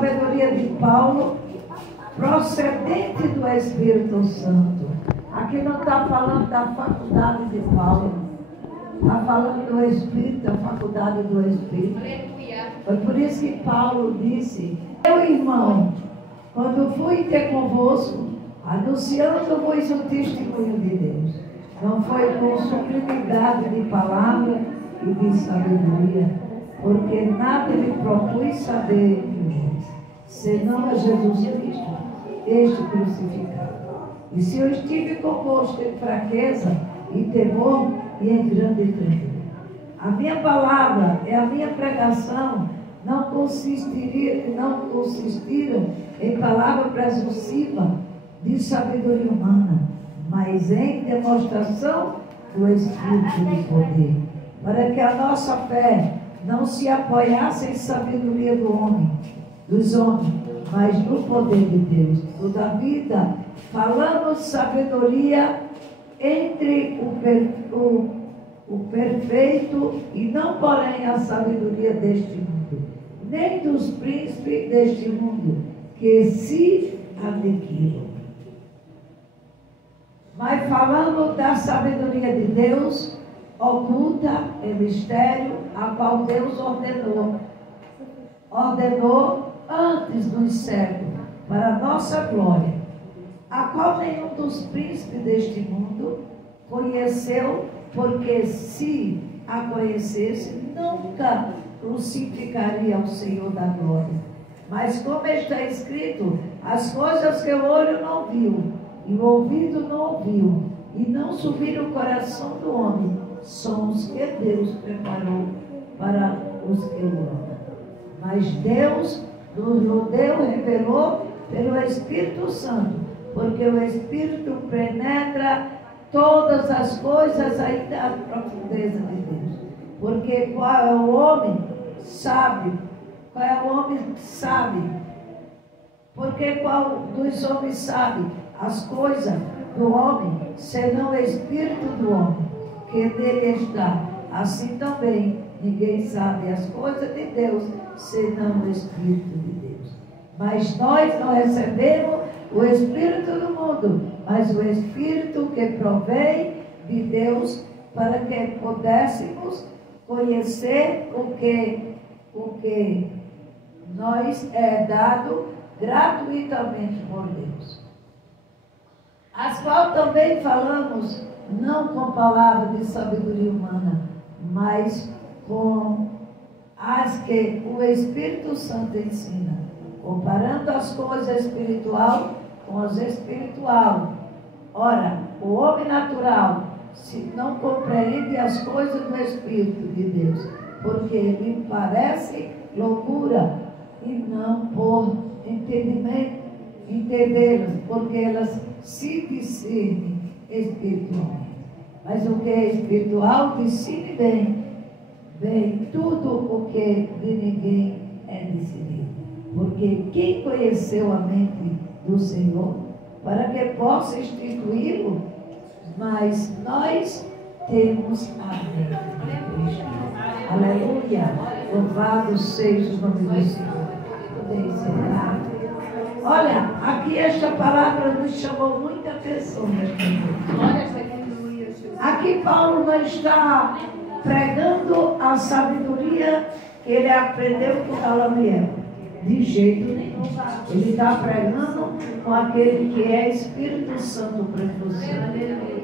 sabedoria de Paulo, procedente do Espírito Santo. Aqui não está falando da faculdade de Paulo, está falando do Espírito, da faculdade do Espírito. Foi por isso que Paulo disse: meu irmão, quando fui ter convosco, anunciando-vos o testemunho de Deus, não foi com sublimidade de palavra e de sabedoria, porque nada lhe propus saber de vós, senão a Jesus Cristo, este crucificado. E se eu estive convosco em fraqueza e temor e em grande tremor, a minha palavra e a minha pregação não consistiram em palavra presunçosa de sabedoria humana, mas em demonstração do Espírito de poder, para que a nossa fé não se apoiasse em sabedoria dos homens, mas no poder de Deus. Todavia, falamos sabedoria entre o perfeito, e não porém a sabedoria deste mundo, nem dos príncipes deste mundo, que se adquiram. Mas falamos da sabedoria de Deus, oculta em mistério, a qual Deus ordenou antes dos séculos, para a nossa glória, a qual nenhum dos príncipes deste mundo conheceu, porque se a conhecesse, nunca crucificaria o Senhor da glória. Mas como está escrito, as coisas que o olho não viu, e o ouvido não ouviu, e não subiram o coração do homem, são os que Deus preparou para os que o amam. Mas Deus nos revelou pelo Espírito Santo, porque o Espírito penetra todas as coisas ainda à profundeza de Deus. Porque qual é o homem sabe? Qual é o homem sabe? Porque qual dos homens sabe as coisas do homem, senão o Espírito do homem, que nele está? Assim também ninguém sabe as coisas de Deus, senão o Espírito de Deus. Mas nós não recebemos o Espírito do mundo, mas o Espírito que provém de Deus, para que pudéssemos conhecer o que nós é dado gratuitamente por Deus. As qual também falamos, não com palavras de sabedoria humana, mas com as que o Espírito Santo ensina, comparando as coisas espirituais com as espirituais. Ora, o homem natural se não compreende as coisas do Espírito de Deus, porque lhe parece loucura, e não por entendê-las, porque elas se discernem espiritualmente. Mas o que é espiritual discerne bem tudo o que de ninguém é discernido. Porque quem conheceu a mente do Senhor, para que possa instituí-lo, mas nós temos a mente de Cristo. Aleluia! Louvado seja o nome do Senhor. Podeis sentar. Olha, aqui esta palavra nos chamou muita atenção. Aqui Paulo não está pregando a sabedoria que ele aprendeu com Gamaliel, de jeito nenhum. Ele está pregando com aquele que é Espírito Santo precursor.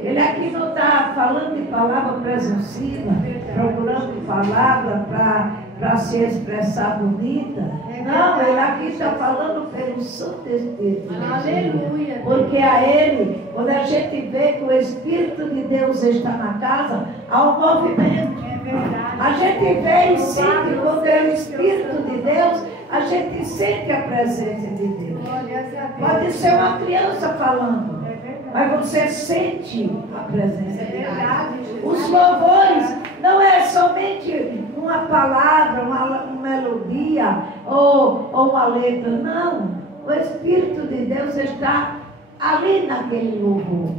Ele aqui não está falando de palavra presunçosa, procurando palavra para se expressar bonita. Não, ele aqui está falando pelo Santo Espírito. Aleluia. Porque a ele, quando a gente vê que o Espírito de Deus está na casa, há um movimento. A gente vê e sente, quando é o Espírito de Deus, a gente sente a presença de Deus. Pode ser uma criança falando, mas você sente a presença de Deus. Os louvores não é somente uma palavra, uma melodia ou uma letra, não. O Espírito de Deus está ali naquele louvor.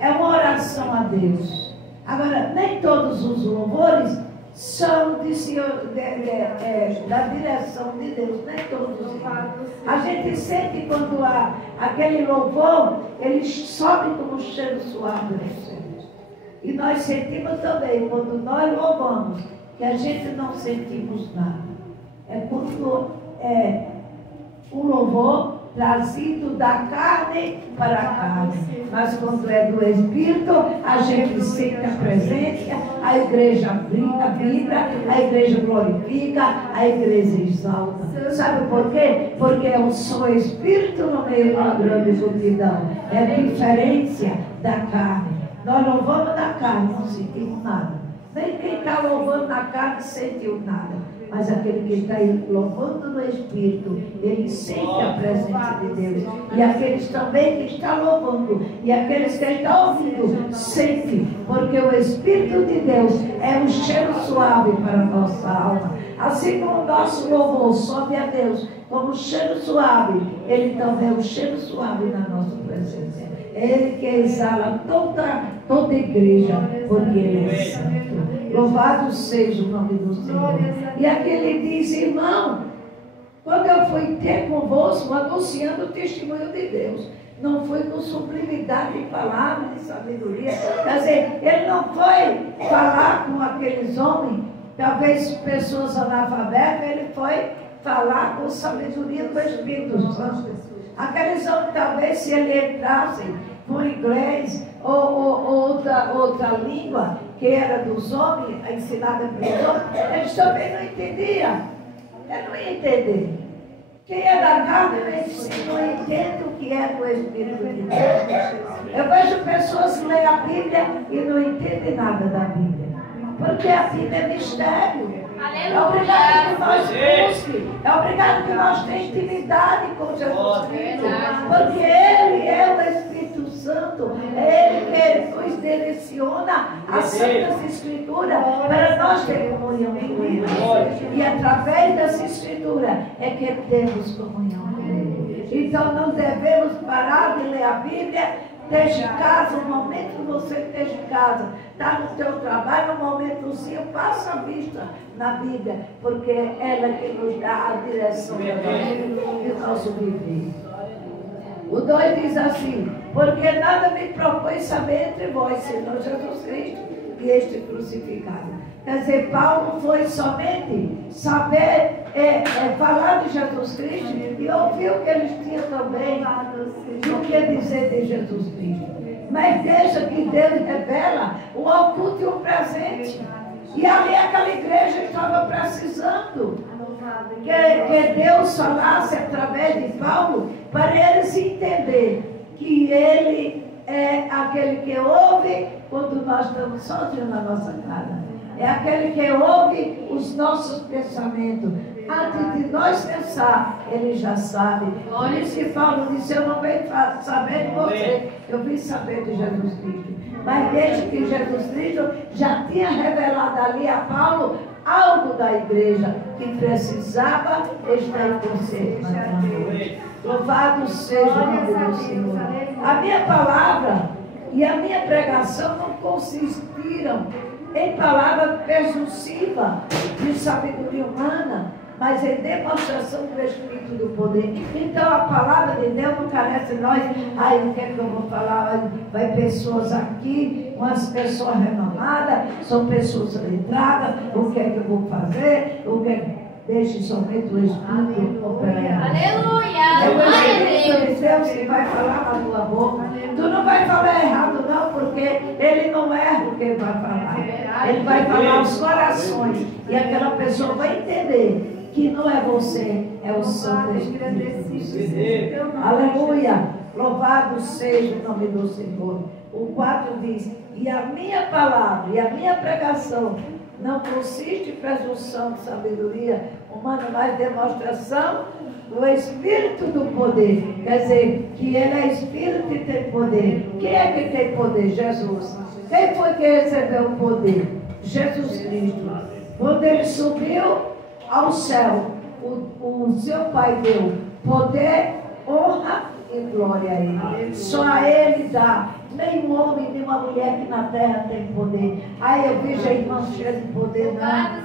É uma oração a Deus. Agora, nem todos os louvores são da direção de Deus, nem todos. A gente sente quando aquele louvor, ele sobe como um cheiro suave nos céus. E nós sentimos também, quando nós louvamos, que a gente não sentimos nada. É quando é um louvor trazido da carne para a carne. Mas quando é do Espírito, a gente sente a presença, a igreja vibra, a igreja glorifica, a igreja exalta. Sabe por quê? Porque é o seu Espírito no meio de uma grande multidão. É a diferença da carne. Nós louvamos na carne, não sentimos nada. Nem quem está louvando na carne sentiu nada. Mas aquele que está louvando no Espírito, ele sente a presença de Deus. E aqueles também que estão louvando, e aqueles que estão ouvindo, sentem. Porque o Espírito de Deus é um cheiro suave para a nossa alma. Assim como o nosso louvor sobe a Deus como um cheiro suave, ele também é um cheiro suave na nossa presença. É ele que exala toda a igreja, porque ele é santo. Louvado seja o nome do Senhor. E aqui ele diz, irmão, quando eu fui ter convosco, anunciando o testemunho de Deus, não foi com sublimidade de palavra, de sabedoria. Quer dizer, ele não foi falar com aqueles homens, talvez pessoas analfabetas, ele foi falar com sabedoria do Espírito Santo. Aqueles homens, talvez, se ele entrasse com inglês ou outra língua, que era dos homens, ensinada pelos homens, eles também não entendiam. Eles não iam entender. Quem é da carne não entende o que é do Espírito de Deus. Eu vejo pessoas que leem a Bíblia e não entendem nada da Bíblia. Porque a Bíblia é mistério. É obrigado que nós busquemos. É obrigado que nós tenhamos intimidade com Jesus Cristo. Porque Ele é o Espírito Santo. É Ele que nos direciona as Santas Escrituras para nós ter comunhão com Ele. E através dessa Escritura é que temos comunhão com Ele. Então não devemos parar de ler a Bíblia. Esteja em casa, um momento que você esteja em casa, está no teu trabalho, um momentozinho, passa a vista na Bíblia, porque ela que nos dá a direção do nosso viver. O 2 diz assim, porque nada me propõe saber entre vós, senão Jesus Cristo e este crucificado. Quer dizer, Paulo foi somente saber falar de Jesus Cristo e ouvir o que eles tinham também do que dizer de Jesus Cristo. Mas deixa que Deus revela o oculto e o presente. E ali aquela igreja estava precisando que Deus falasse através de Paulo para eles entender que Ele é aquele que ouve quando nós estamos sozinhos na nossa casa. É aquele que ouve os nossos pensamentos. Antes de nós pensar, Ele já sabe. Por isso que Paulo disse, eu não venho saber de você, eu vim saber de Jesus Cristo. Mas desde que Jesus Cristo já tinha revelado ali a Paulo algo da igreja que precisava estar em conserto. Louvado seja o nome do Senhor. A minha palavra e a minha pregação não consistiram em palavra persuasiva de sabedoria humana, mas em demonstração do Espírito do poder. Então a palavra de Deus não carece de nós. Ai, o que é que eu vou falar? Vai pessoas aqui, umas pessoas renomadas, são pessoas letradas, o que é que eu vou fazer? O que é que... Deixe somente o Espírito operar. Aleluia! É o Espírito de Deus que vai falar na tua boca. Tu não vai falar errado não, porque Ele não erra o que Ele vai falar. Ele vai falar os corações. E aquela pessoa vai entender que não é você, é o Santo Espírito. Aleluia! Louvado seja o nome do Senhor. O 4 diz, e a minha palavra e a minha pregação não consiste em presunção de sabedoria humana, mas demonstração do Espírito do poder. Quer dizer, que Ele é Espírito e tem poder. Quem é que tem poder? Jesus. Quem foi que recebeu o poder? Jesus Cristo. Quando Ele subiu ao céu, o seu Pai deu poder, honra e glória a Ele. Só a Ele dá. nenhum homem, nenhuma mulher que na terra tem poder. Ai, eu vejo a irmã cheia de poder, não.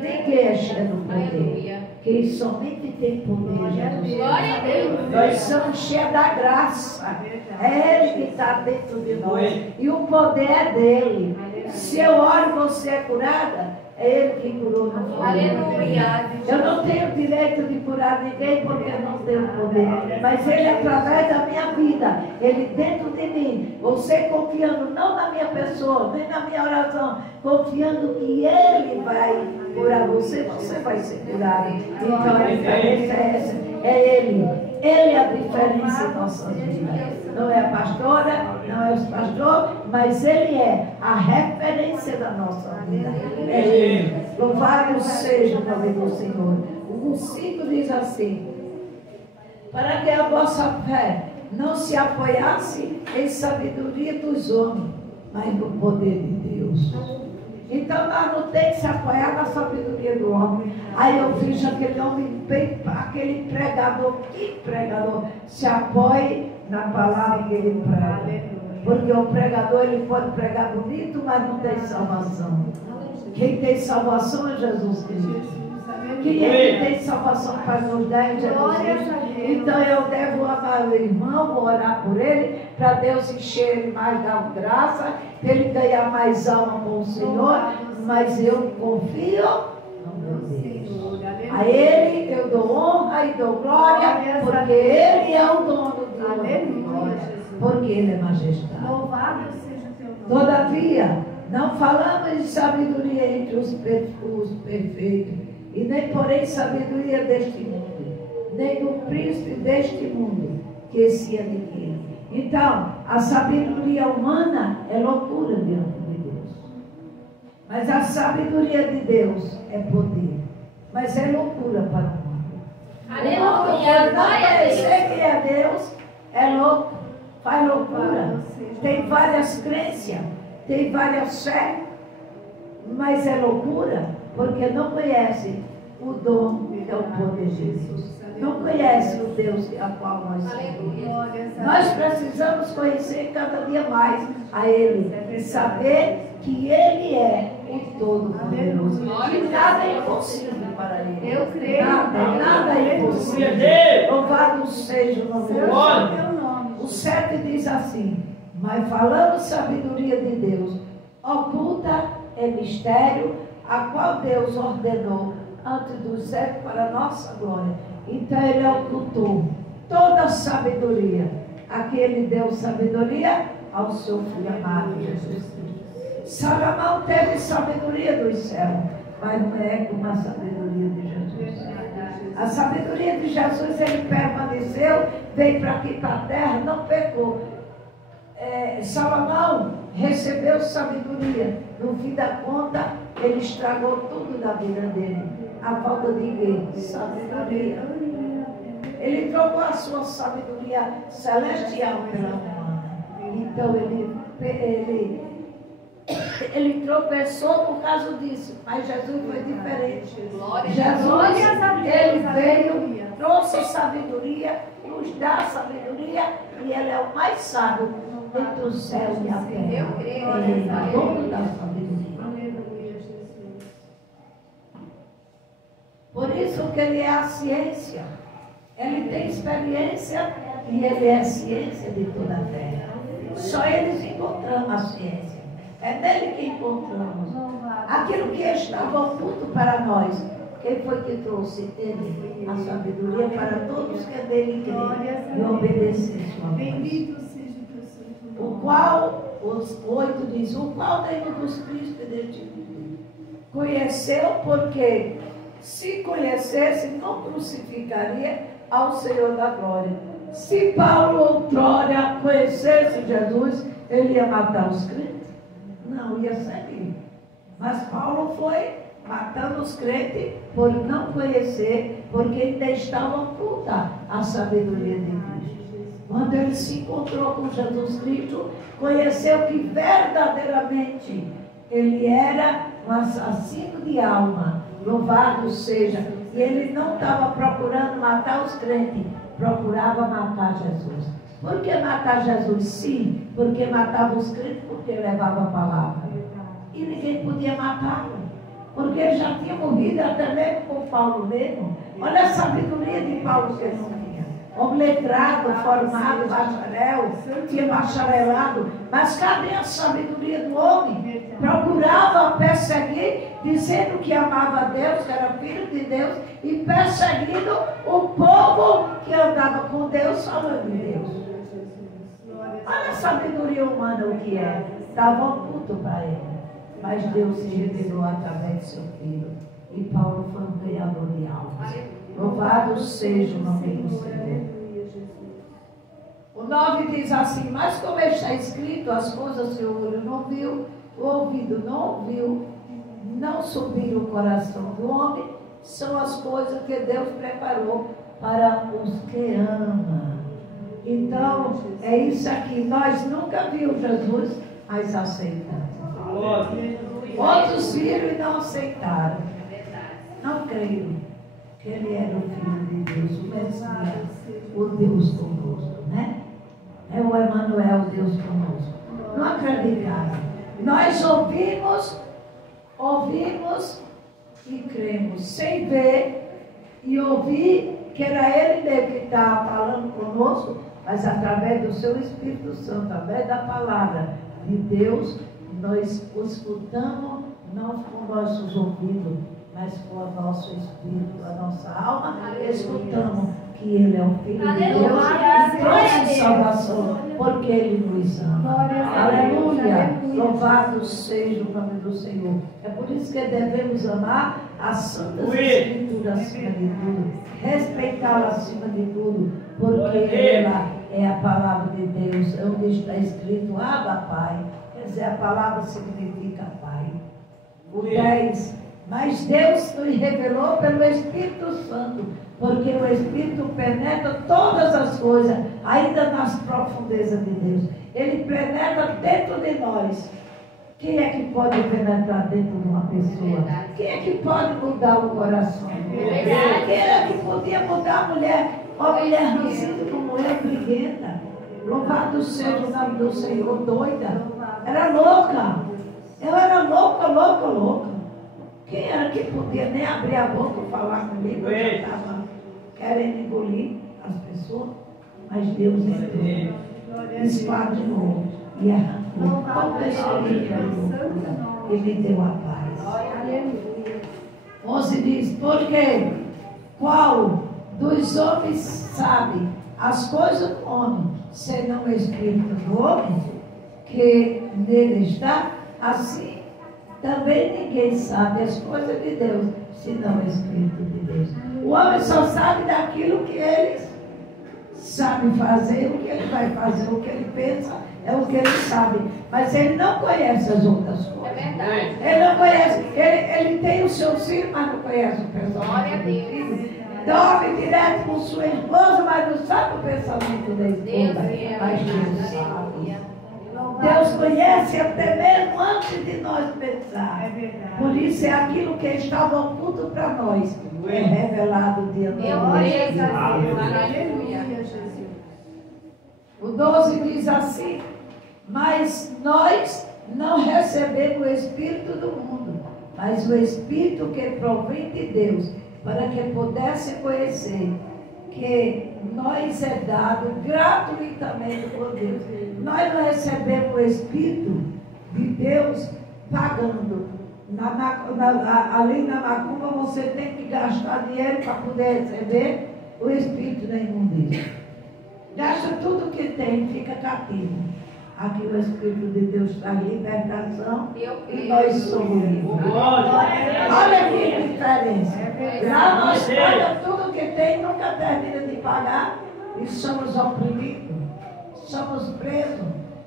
Ninguém é cheio do poder. Quem somente tem poder, Jesus. Glória a Deus. Nós somos cheios da graça. É Ele que está dentro de nós. E o poder é dele. Se eu oro e você é curada, é Ele que curou, não foi? Aleluia. Eu não tenho direito de curar ninguém porque eu não tenho poder. Mas Ele, através da minha vida, Ele dentro de mim, você confiando não na minha pessoa, nem na minha oração, confiando que Ele vai curar você, você vai ser curado. Então a diferença é essa. É Ele. Ele é a diferença em nossas vidas. Não é a pastora, não é o pastor, mas Ele é a referência da nossa vida. É Ele. Louvado seja o nome do Senhor. O 5 diz assim: para que a vossa fé não se apoiasse em sabedoria dos homens, mas no poder de Deus. Então nós não temos que se apoiar na sabedoria do homem. Aí eu fiz aquele homem bem, aquele pregador, que pregador, se apoie na palavra que ele prega. Porque o pregador, ele pode pregar bonito, mas não tem salvação. Quem tem salvação é Jesus Cristo. Quem é que tem salvação para nos dar em Jesus Cristo? Então eu devo amar o irmão, vou orar por ele, para Deus encher ele mais da graça, para ele ganhar mais alma com o Senhor, mas eu confio no meu Deus. A Ele eu dou honra e dou glória, porque Ele é o dono de glória, porque Ele é majestade. Louvado seja o teu nome. Todavia, não falamos de sabedoria entre os perfeitos, e nem porém sabedoria deste mundo, nem do príncipe deste mundo, que se adquire. Então, a sabedoria humana é loucura diante de Deus. Mas a sabedoria de Deus é poder. Mas é loucura para o mundo. Aleluia. Não parecer que é Deus, é louco, faz loucura. Tem várias crenças, tem várias fé, mas é loucura, porque não conhece o dom que é o poder de Jesus. Não conhece o Deus a qual nós servimos. Nós precisamos conhecer cada dia mais a Ele e saber que Ele é o Todo-Poderoso. E nada é impossível para Ele. Eu creio. Nada é impossível. Louvado seja o nome do Senhor. O 7 diz assim: mas falando sabedoria de Deus, oculta é mistério, a qual Deus ordenou antes do século para a nossa glória. Então Ele ocultou toda a sabedoria. Aqui Ele deu sabedoria ao seu Filho amado Jesus Cristo. Salomão teve sabedoria dos céus, mas não é como a sabedoria de Jesus. A sabedoria de Jesus, Ele permaneceu, veio para aqui para a terra, não pecou. Salomão recebeu sabedoria. No fim da conta, ele estragou tudo da vida dele. A falta de quê? Sabedoria. Ele trocou a sua sabedoria celestial pela humana. Então ele tropeçou por causa disso. Mas Jesus foi diferente. Jesus, ele veio, trouxe sabedoria, nos dá sabedoria, e Ele é o mais sábio entre o céu e a terra. Ele é o dono da sabedoria. Por isso que Ele é a ciência. Ele tem experiência e Ele é a ciência de toda a terra. Só eles encontramos a ciência. É nele que encontramos aquilo que estava oculto para nós. Quem foi que trouxe Ele? A sabedoria para todos que dele creem e obedecer sua voz. O qual, os 8 diz, o qual nenhum dos príncipes deste mundo conheceu, porque se conhecesse, não crucificaria ao Senhor da glória. Se Paulo outrora conhecesse Jesus, ele ia matar os crentes? Não, ia seguir. Mas Paulo foi matando os crentes por não conhecer, porque ainda estava oculta a sabedoria de Cristo. Quando ele se encontrou com Jesus Cristo, conheceu que verdadeiramente ele era um assassino de alma. Louvado seja. E ele não estava procurando matar os crentes, procurava matar Jesus. Por que matar Jesus? Sim, porque matava os crentes, porque levava a palavra. E ninguém podia matá-lo, porque ele já tinha morrido, até mesmo com Paulo mesmo. Olha a sabedoria de Paulo que ele não tinha. Homem letrado, formado, bacharel, tinha bacharelado. Mas cadê a sabedoria do homem? Procurava perseguir, dizendo que amava a Deus, que era filho de Deus, e perseguindo o povo que andava com Deus, falando de Deus. Olha a sabedoria humana o que é. Estava oculto para ele. Mas Deus se revelou através de seu filho. E Paulo foi um ganhador de almas. Louvado seja o nome do Senhor. O 9 diz assim: mas como está escrito, as coisas que o olho não viu, o ouvido não ouviu, não subiram o coração do homem, são as coisas que Deus preparou para os que amam. Então, é isso aqui. Nós nunca vimos Jesus, mas aceitamos. Outros viram e não aceitaram. Não creram que ele era o Filho de Deus, o Messias, o Deus conosco, né? É o Emmanuel, Deus conosco. Não acreditaram. Nós ouvimos e cremos, sem ver e ouvir que era Ele mesmo que estava falando conosco, mas através do seu Espírito Santo, através da palavra de Deus, nós o escutamos, não com nossos ouvidos, mas com o nosso espírito, a nossa alma, escutamos que Ele é o Filho de Deus e trouxe salvação, porque Ele nos ama. Aleluia! Louvado seja o nome do Senhor. É por isso que devemos amar as Santas Escrituras acima de tudo, respeitá-la acima de tudo, porque ela é a palavra de Deus, onde está escrito Abba Pai. Quer dizer, a palavra significa Pai. O 10. Mas Deus nos revelou pelo Espírito Santo, porque o Espírito penetra todas as coisas, ainda nas profundezas de Deus. Ele penetra dentro de nós. Quem é que pode penetrar dentro de uma pessoa? Quem é que pode mudar o coração? Quem é que podia mudar a mulher? Uma mulher ranzinha como eu, briguenta. Louvado seja o nome do Senhor, doida. Era louca. Eu era louca. Quem era que podia nem abrir a boca e falar comigo? Eu já estava querendo engolir as pessoas. Mas Deus entrou, esquadrou e arrancou todo esse livro e me deu a paz. 11 diz: porque qual dos homens sabe as coisas do homem, senão o Espírito do homem que nele está? Assim também ninguém sabe as coisas de Deus, senão o Espírito de Deus. O homem só sabe daquilo que ele sabe fazer, o que ele vai fazer, o que ele pensa, é o que ele sabe. Mas ele não conhece as outras coisas. É verdade. Ele não conhece, ele tem o seu filho, mas não conhece o pensamento do filho. Dorme direto com sua esposa, mas não sabe o pensamento da esposa. Mas Deus sabe. Deus conhece até mesmo antes de nós pensar. Por isso é aquilo que estava oculto para nós. É revelado dia de hoje. Aleluia. O 12 diz assim: mas nós não recebemos o Espírito do mundo, mas o Espírito que provém de Deus, para que pudesse conhecer que nós é dado gratuitamente por Deus. Nós não recebemos o Espírito de Deus pagando. Ali na macumba você tem que gastar dinheiro para poder receber o Espírito da imundícia. Gasta tudo que tem, fica cativo. Aqui o Espírito de Deus traz libertação e nós somos livres. Olha que diferença. Lá nós pagamos tudo que tem, nunca termina de pagar e somos oprimidos, somos presos.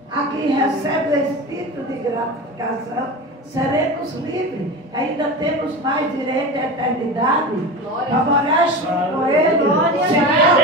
Aqui recebe o Espírito de gratificação, seremos livres. Ainda temos mais direito à eternidade. Para morar junto com Ele, chegar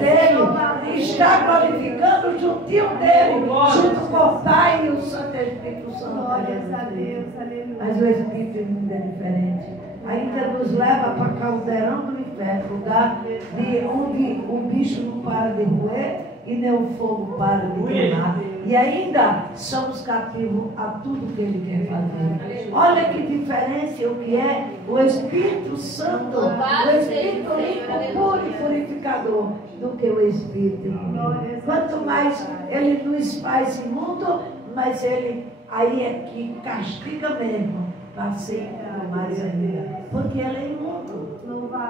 dele, estar glorificando juntinho dele, junto com o Pai e o Santo Espírito Santo. Glórias a Deus, aleluia. Mas o Espírito ainda é diferente. Ainda nos leva para caldeirão do inferno, lugar de onde o bicho não para de roer e nem o fogo para de queimar. E ainda somos cativos a tudo que Ele quer fazer. Olha que diferença o que é o Espírito Santo, o Espírito limpo, puro e purificador, do que o Espírito imundo. Quanto mais Ele nos faz imundo, mas Ele aí é que castiga mesmo, para ser mais ainda. Porque Ele é imundo,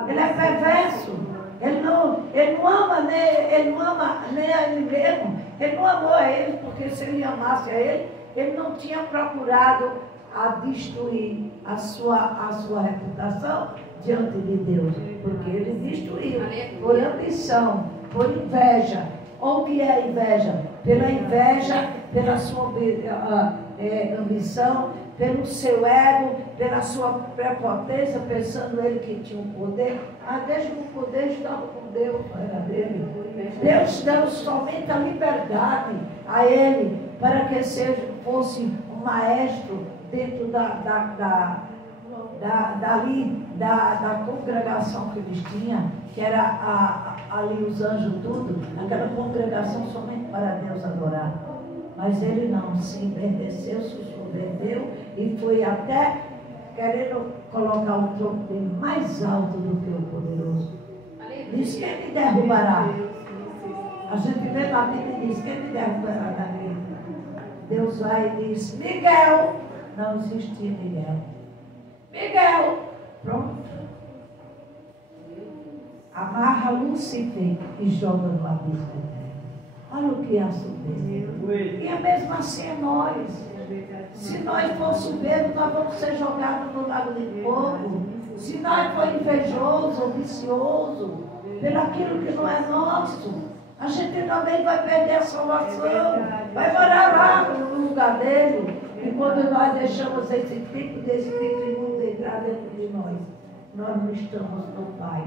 Ele é perverso. Ele não ama nem a Ele mesmo. Ele não amou a Ele, porque se Ele amasse a Ele, Ele não tinha procurado a destruir a sua reputação diante de Deus. Porque Ele destruiu por ambição, por inveja. Ou o que é inveja? Pela inveja, pela sua ambição, pelo seu ego, pela sua prepotência, pensando ele que tinha um poder. Desde que o poder estava com Deus, não era dele. Deus deu somente a liberdade a ele, para que fosse um maestro dentro da congregação que eles tinham, que era ali os anjos tudo, aquela congregação somente para Deus adorar. Mas ele não, se engrandeceu, se subverteu e foi até querendo colocar o trono dele mais alto do que o poderoso. Diz: quem me derrubará? A gente vê na Bíblia e diz: quem me derrubará da vida? Deus vai e diz: Miguel. Não existia Miguel. Miguel, pronto. Amarra Lúcifer e joga no abismo. Olha o que é a soberba. E a mesma assim é nós. Se nós for soberbo, nós vamos ser jogados no lago de fogo. Se nós for invejoso ou vicioso pelo aquilo que não é nosso, a gente também vai perder a salvação. Vai morar lá no lugar dele. E quando nós deixamos esse tipo de espírito imundo entrar dentro de nós não estamos no Pai.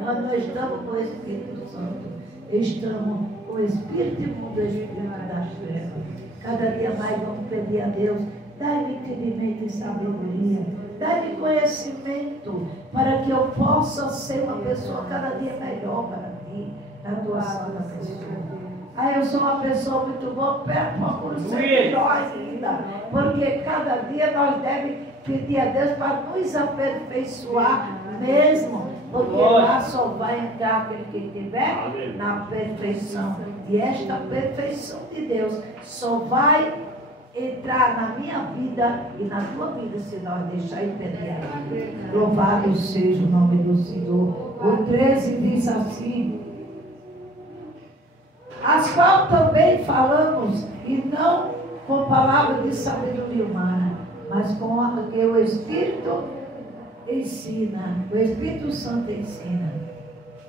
Nós não estamos com o Espírito Santo. Estamos com o Espírito imundo, o Espírito das trevas. Cada dia mais vamos pedir a Deus: dai-me entendimento e sabedoria, dai-me conhecimento, para que eu possa ser uma pessoa cada dia melhor para ti, na tua santa pessoa. Eu sou uma pessoa muito boa, procuro ser melhor ainda, porque cada dia nós devemos pedir a Deus para nos aperfeiçoar mesmo, porque lá só vai entrar aquele que estiver na perfeição. E esta perfeição de Deus só vai entrar na minha vida e na tua vida se nós deixar entender. Louvado seja o nome do Senhor. O 13 diz assim: as qual também falamos, e não com palavras de sabedoria humana, mas com o que o Espírito ensina, o Espírito Santo ensina,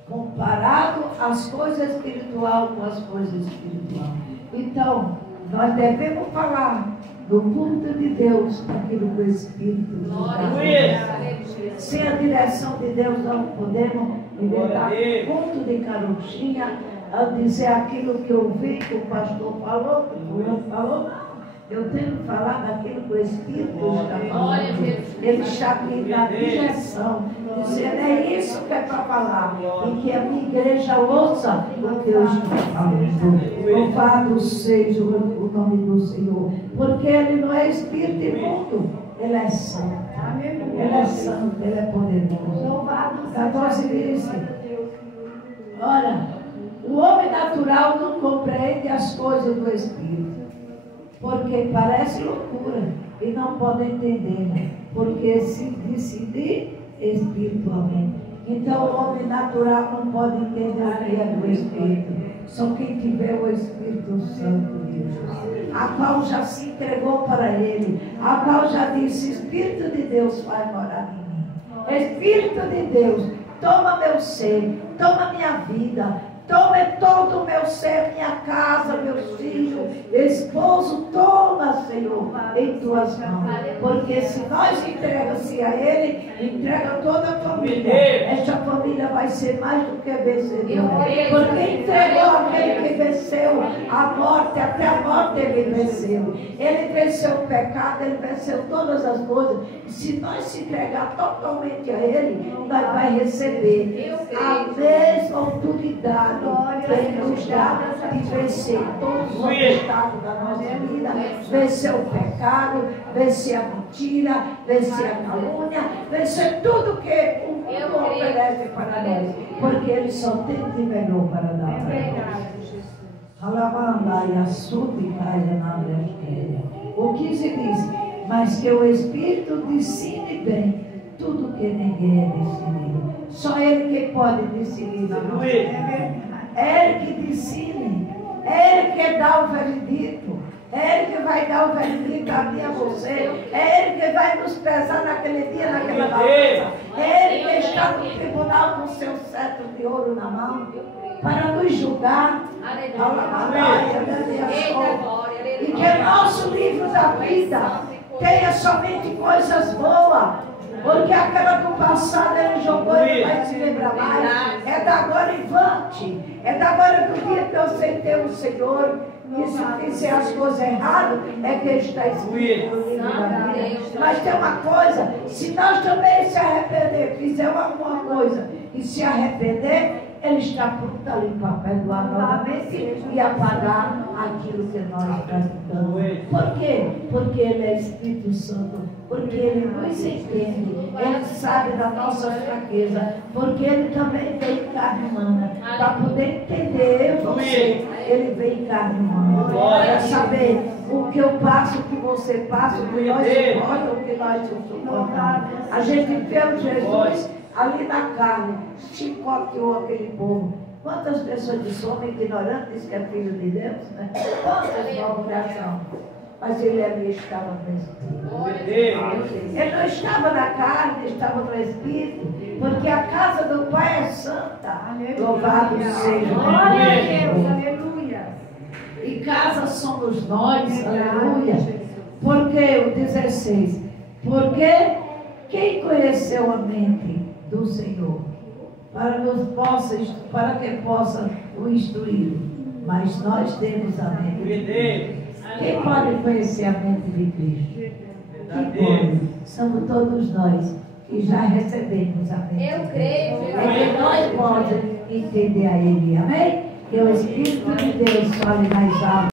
comparado as coisas espirituais com as coisas espirituais. Então, nós devemos falar do culto de Deus, daquilo que o Espírito nos dá. Sem a direção de Deus, não podemos inventar culto de carochinha, a dizer aquilo que eu vi, que o pastor falou, que o fulano falou. Eu tenho que falar daquilo que o Espírito está falando. Ele está aqui na direção, dizendo: é isso que é para falar. E que a minha igreja ouça o que eu estou falando. Louvado seja o nome do Senhor. Porque Ele não é espírito imundo, Ele é santo. Ele é santo, Ele é poderoso. 14 diz: ora, o homem natural não compreende as coisas do Espírito, porque parece loucura e não pode entender, porque se decidir espiritualmente. Então o homem natural não pode entender o que é do Espírito. Só quem tiver o Espírito Santo de Deus, a qual já se entregou para ele, a qual já disse: Espírito de Deus vai morar em mim. Espírito de Deus, toma meu ser, toma minha vida. Tome todo o meu ser, minha casa, meus filhos, esposo, toma, Senhor, em tuas mãos. Porque se nós entregamos-se a Ele, entrega toda a família. Esta família vai ser mais do que vencedora. Porque entregou aquele que venceu a morte, até a morte Ele venceu. Ele venceu o pecado, Ele venceu todas as coisas. E se nós se entregar totalmente a Ele, nós vamos receber a mesma autoridade Ele nos dá de vencer todos os obstáculos da nossa vida, vencer o pecado, vencer a mentira, vencer a calúnia, vencer tudo que o mundo oferece para nós, porque Ele só tem de melhor para dar. O 15 diz, mas que o Espírito discerne bem tudo que ninguém é discernido. Só Ele que pode discernir. É Ele que discerne. É Ele que dá o veredito. É Ele que vai dar o veredito a mim e a você. É Ele que vai nos pesar naquele dia, naquela balança. É Ele que está no tribunal com seu cetro de ouro na mão para nos julgar. E que nosso livro da vida tenha somente coisas boas, porque aquela do passado Ele jogou e não vai se lembrar mais. É da agora em diante, é da agora do dia que eu aceitei o Senhor. E se eu fizer as coisas erradas, é que está escrito no livro da vida. Mas tem uma coisa, se nós também se arrepender, fizermos alguma coisa e se arrepender, Ele está pronto ali para perdoar novamente e apagar aquilo que nós praticamos. Por quê? Porque Ele é Espírito Santo, porque Ele nos entende, Ele sabe da nossa fraqueza, porque Ele também veio em carne humana, para poder entender você. Ele veio em carne humana, para saber o que eu passo, o que você passa, o que nós suportamos, o que nós suportamos. A gente vê o Jesus ali na carne, chicoteou aquele povo. Quantas pessoas dizem, homem ignorante, diz que é filho de Deus, né? Quantas novas criação. Mas ele ali estava no Espírito. Ele não estava na carne, estava no Espírito, porque a casa do Pai é santa. Louvado seja. Glória a Deus, aleluia. E casa somos nós, aleluia. Porque o 16, porque quem conheceu a mente do Senhor, para que possa o instruir, mas nós temos a mente de Cristo. Quem pode conhecer a mente de Cristo? Que pode? Somos todos nós que já recebemos a mente. Eu creio. É que nós podemos entender a Ele, amém? Que o Espírito de Deus fale mais alto.